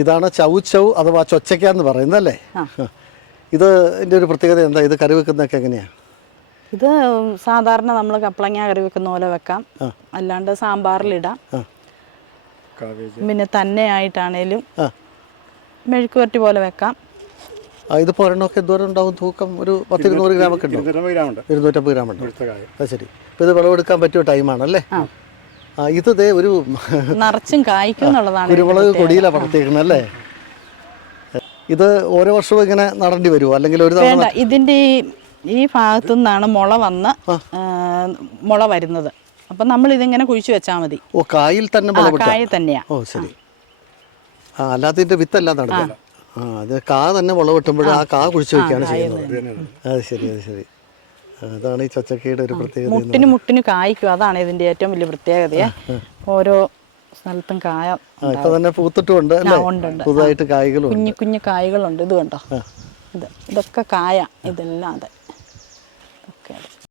ഇതാണ് ചൗച്ചൗ അഥവാ ചൊച്ചയ്ക്ക എന്ന് പറയുന്നത് അല്ലേ ഇത് ഇതിന്റെ ഒരു പ്രത്യേകത എന്താ? ഇത് കറി വെക്കുന്നതൊക്കെ എങ്ങനെയാ? ഇത് സാധാരണ നമ്മൾ കപ്പളങ്ങ കറി വെക്കുന്ന പോലെ വെക്കാം. അല്ലാണ്ട് സാമ്പാറിലിടാം. പിന്നെ തന്നെ ആയിട്ടാണേലും മെഴുക്കുവരട്ടി മെഴുക്ക് വരട്ടി പോലെ വെക്കാം. ഇത് ഇതിപ്പോൾ ഒരെണ്ണമൊക്കെ എന്തോരം ഉണ്ടാവും? തൂക്കം ഒരു പത്തിരുന്നൂറ് ഗ്രാം ഒക്കെ ഉണ്ടാവും ഇരുന്നൂറ്റമ്പത് ഗ്രാം ഉണ്ട് ഇരുന്നൂറ്റമ്പത് ഗ്രാം കായ. അത് ശരി. ഇപ്പോൾ ഇത് വിളവെടുക്കാൻ പറ്റിയ ടൈമാണല്ലേ? ഇത് ദേ ഒരു നിറച്ചും കായ്ക്കും എന്നുള്ളതാണ് കുരുമുളക്. കൊടിയിലാണ് വളർത്തിയിരിക്കുന്നത് അല്ലേ? ഇത് ഓരോ വർഷവും ഇങ്ങനെ നടണ്ടി വരുമോ അല്ലെങ്കിൽ ഒരു തവണ ഇതിന്റെ ഈ ഭാഗത്തു നിന്നാണ് മുള വന്ന് മുള വരുന്നത്. അപ്പൊ നമ്മൾ ഇതിങ്ങനെ കുഴിച്ചു വെച്ചാൽ മതി. ഓ കായിൽ തന്നെ ആ മുളപിട്ട കായ തന്നെയാ. ഓ ശരി. ആ അല്ലാതെ ഇതിന്റെ വിത്തല്ല നടക്കില്ല. ആ. അത് കാ തന്നെ മുള വെട്ടുമ്പോൾ ആ കാ കുഴിച്ചു വെക്കുകയാണ് ചെയ്യുന്നത്. അത് ശരി അത് ശരി. അതാണ് ഈ ചച്ചക്കയുടെ ഒരു പ്രത്യേകത മുട്ടിന് മുട്ടിന് കായ്ക്കും. അതാണ് ഇതിന്റെ ഏറ്റവും വലിയ പ്രത്യേകത ഓരോ സ്ഥലത്തും കായ ഇപ്പൊ തന്നെ പൂത്തിട്ടുണ്ട്. പുതുതായിട്ട് കായ്കളുണ്ട്. കുഞ്ഞു കുഞ്ഞു കായ്കളുണ്ട്. ഇത് കണ്ടോ ഇത് ഇതൊക്കെ കായ. ഇതെല്ലാം അതെ. ഒക്കെ